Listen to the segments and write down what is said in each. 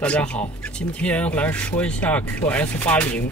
大家好，今天来说一下 QX80，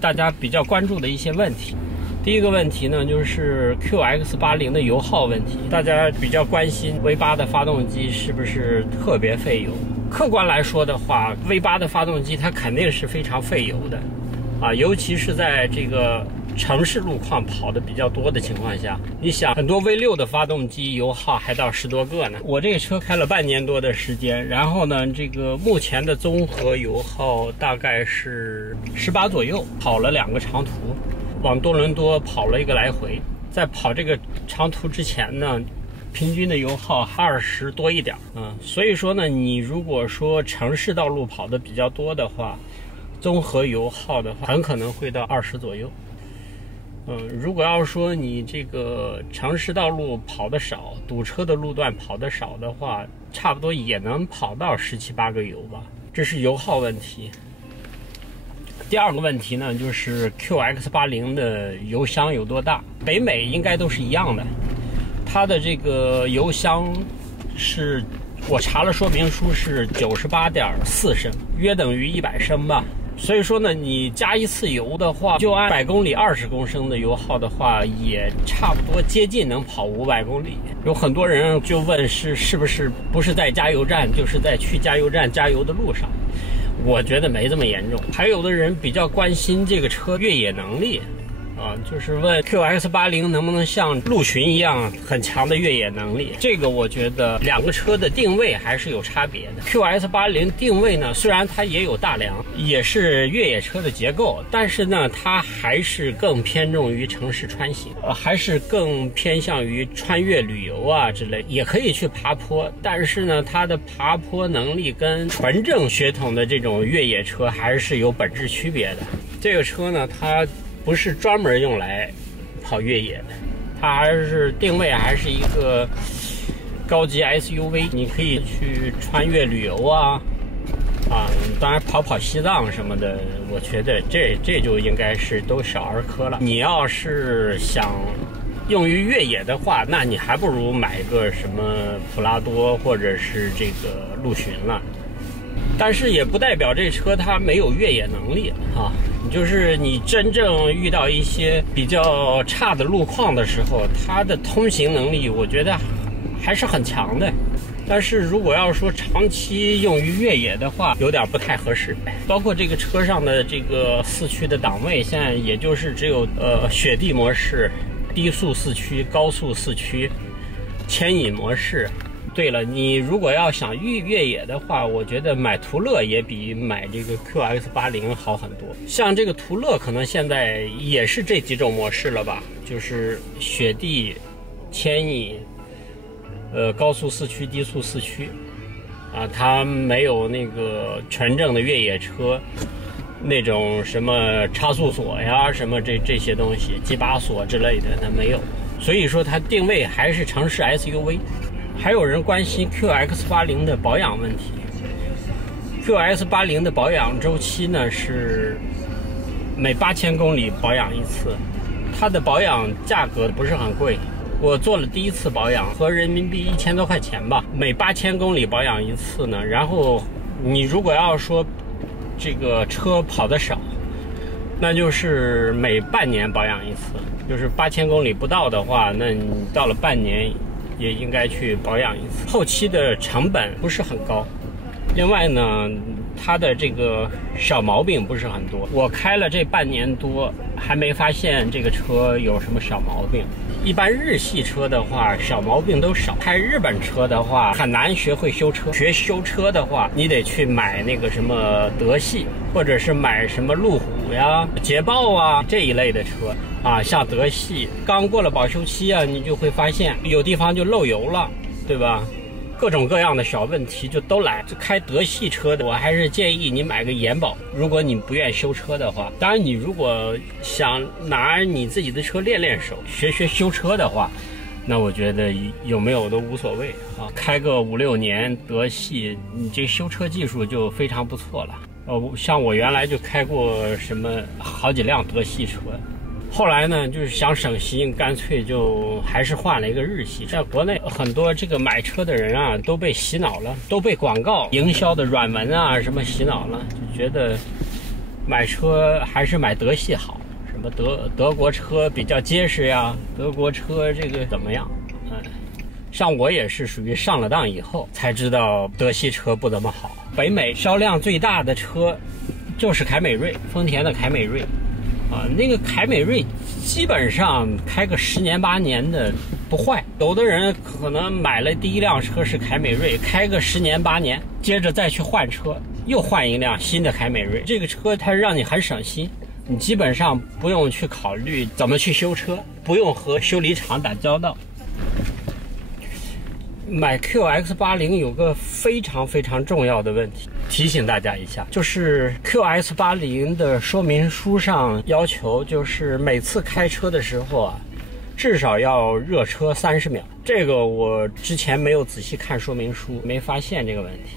大家比较关注的一些问题。第一个问题呢，就是 QX80的油耗问题，大家比较关心 V8 的发动机是不是特别费油。客观来说的话 ，V8 的发动机它肯定是非常费油的，尤其是在这个城市路况跑的比较多的情况下，你想很多 V6 的发动机油耗还到10多个呢。我这个车开了半年多的时间，然后呢，这个目前的综合油耗大概是18左右，跑了2个长途，往多伦多跑了1个来回。在跑这个长途之前呢，平均的油耗20多一点，所以说呢，你如果说城市道路跑的比较多的话，综合油耗的话，很可能会到20左右。如果要说你这个城市道路跑得少，堵车的路段跑得少的话，差不多也能跑到17、18个油吧。这是油耗问题。第二个问题呢，就是 QX80 的油箱有多大？北美应该都是一样的。它的这个油箱是，我查了说明书是98.4升，约等于100升吧。所以说呢，你加一次油的话，就按100公里20公升的油耗的话，也差不多接近能跑500公里。有很多人就问是不是不是在加油站，就是在去加油站加油的路上。我觉得没这么严重。还有的人比较关心这个车越野能力，就是问 QX80 能不能像陆巡一样很强的越野能力。这个我觉得两个车的定位还是有差别的。QX80 定位呢，虽然它也有大梁，也是越野车的结构，但是呢，它还是更偏重于城市穿行，还是更偏向于穿越旅游啊之类，也可以去爬坡，但是呢，它的爬坡能力跟纯正血统的这种越野车还是有本质区别的。这个车呢，它不是专门用来跑越野的，它还是定位还是一个高级 SUV， 你可以去穿越旅游当然跑西藏什么的，我觉得这就应该是都小儿科了。你要是想用于越野的话，那你还不如买个什么普拉多或者是这个陆巡了。但是也不代表这车它没有越野能力就是你真正遇到一些比较差的路况的时候，它的通行能力我觉得还是很强的。但是如果要说长期用于越野的话，有点不太合适。包括这个车上的这个4驱的档位，现在也就是只有雪地模式、低速4驱、高速4驱、牵引模式。对了，你如果要想越野的话，我觉得买途乐也比买这个 QX80 好很多。像这个途乐可能现在也是这几种模式了吧，就是雪地、牵引、高速4驱、低速4驱它没有那个纯正的越野车那种什么差速锁呀、什么这些东西、G 把锁之类的，它没有。所以说它定位还是城市 SUV。还有人关心 QX80 的保养问题。QX80 的保养周期呢是每8000公里保养一次，它的保养价格不是很贵。我做了第一次保养，合人民币1000多块钱吧，每8000公里保养一次呢。然后你如果要说这个车跑得少，那就是每半年保养一次，就是8000公里不到的话，那你到了半年也应该去保养一次。后期的成本不是很高，另外呢，它的这个小毛病不是很多。我开了这半年多，还没发现这个车有什么小毛病。一般日系车的话，小毛病都少。开日本车的话，很难学会修车。学修车的话，你得去买那个什么德系，或者是买什么路虎呀、捷豹这一类的车像德系刚过了保修期你就会发现有地方就漏油了，对吧？各种各样的小问题就都来。开德系车的，我还是建议你买个延保，如果你不愿意修车的话。当然，你如果想拿你自己的车练练手，学修车的话，那我觉得有没有都无所谓开个5、6年德系，你这修车技术就非常不错了。像我原来就开过什么好几辆德系车，后来呢，就是想省心，干脆就还是换了一个日系。在国内很多这个买车的人啊，都被洗脑了，都被广告营销的软文啊什么洗脑了，就觉得买车还是买德系好，什么德国车比较结实呀，德国车这个怎么样？像我也是属于上了当以后才知道德系车不怎么好。北美销量最大的车就是凯美瑞，丰田的凯美瑞。那个凯美瑞基本上开个10年8年的不坏，有的人可能买了第一辆车是凯美瑞，开个10年8年，接着再去换车，又换一辆新的凯美瑞。这个车它让你很省心，你基本上不用去考虑怎么去修车，不用和修理厂打交道。买 QX80 有个非常非常重要的问题，提醒大家一下，就是 QX80 的说明书上要求，就是每次开车的时候啊，至少要热车30秒。这个我之前没有仔细看说明书，没发现这个问题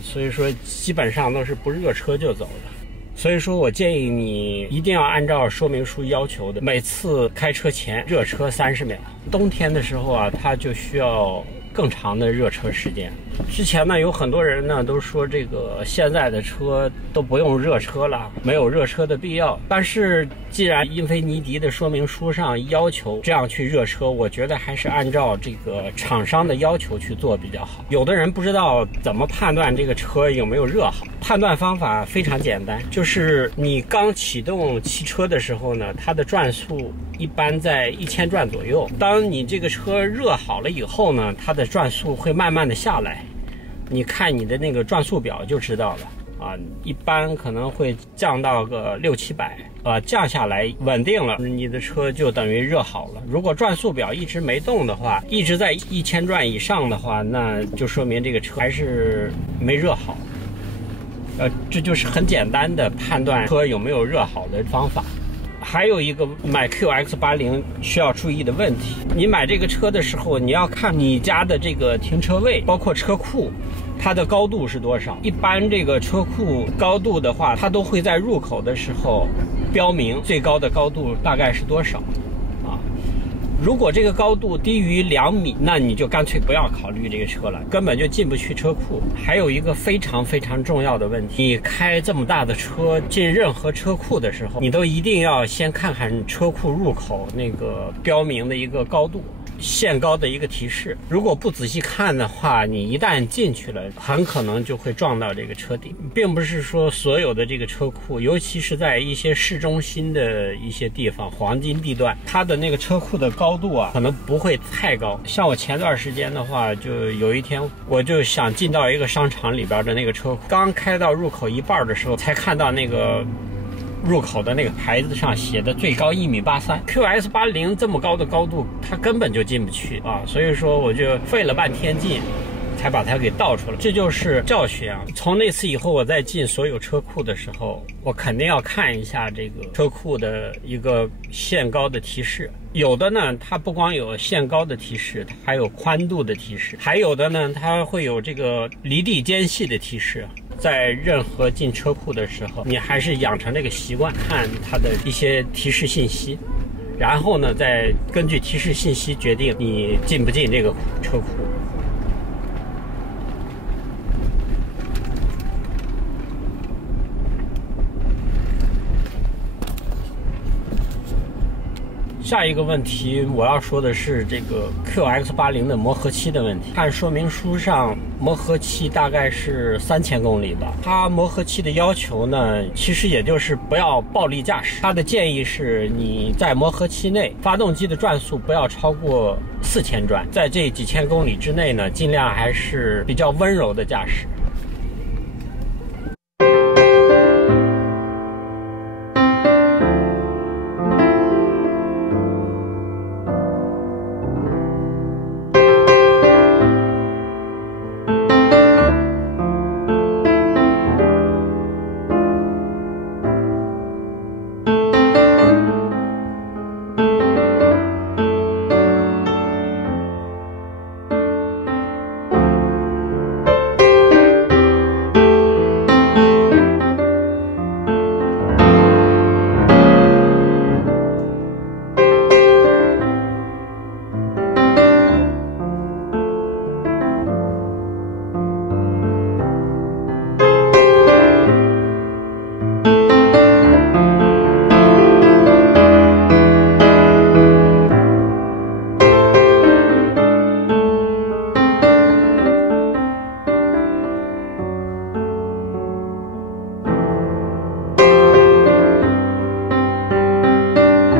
所以说基本上都是不热车就走了。所以说我建议你一定要按照说明书要求的，每次开车前热车30秒。冬天的时候啊，它就需要更长的热车时间。之前呢，有很多人呢都说这个现在的车都不用热车了，没有热车的必要。但是既然英菲尼迪的说明书上要求这样去热车，我觉得还是按照这个厂商的要求去做比较好。有的人不知道怎么判断这个车有没有热好，判断方法非常简单，就是你刚启动汽车的时候呢，它的转速一般在1000转左右。当你这个车热好了以后呢，它的转速会慢慢的下来。你看你的那个转速表就知道了一般可能会降到个600-700降下来稳定了，你的车就等于热好了。如果转速表一直没动的话，一直在1000转以上的话，那就说明这个车还是没热好。这就是很简单的判断车有没有热好的方法。还有一个买 QX80 需要注意的问题，你买这个车的时候，你要看你家的这个停车位，包括车库，它的高度是多少。一般这个车库高度的话，它都会在入口的时候标明最高的高度大概是多少如果这个高度低于2米，那你就干脆不要考虑这个车了，根本就进不去车库。还有一个非常非常重要的问题，你开这么大的车进任何车库的时候，你都一定要先看看车库入口那个标明的一个高度，限高的一个提示。如果不仔细看的话，你一旦进去了，很可能就会撞到这个车顶。并不是说所有的这个车库，尤其是在一些市中心的一些地方，黄金地段，它的那个车库的高度可能不会太高。像我前段时间的话，就有一天我就想进到一个商场里边的那个车库，刚开到入口一半的时候，才看到那个入口的那个牌子上写的最高1.83米。QX80 这么高的高度，它根本就进不去所以说我就费了半天劲才把它给倒出来。这就是教训从那次以后，我再进所有车库的时候，我肯定要看一下这个车库的一个限高的提示。有的呢，它不光有限高的提示，它还有宽度的提示，还有的呢，它会有这个离地间隙的提示。在任何进车库的时候，你还是养成这个习惯，看它的一些提示信息，然后呢，再根据提示信息决定你进不进这个车库。下一个问题我要说的是这个 QX80 的磨合期的问题。看说明书上磨合期大概是3000公里吧。它磨合期的要求呢，其实也就是不要暴力驾驶。它的建议是你在磨合期内，发动机的转速不要超过4000转，在这几千公里之内呢，尽量还是比较温柔的驾驶。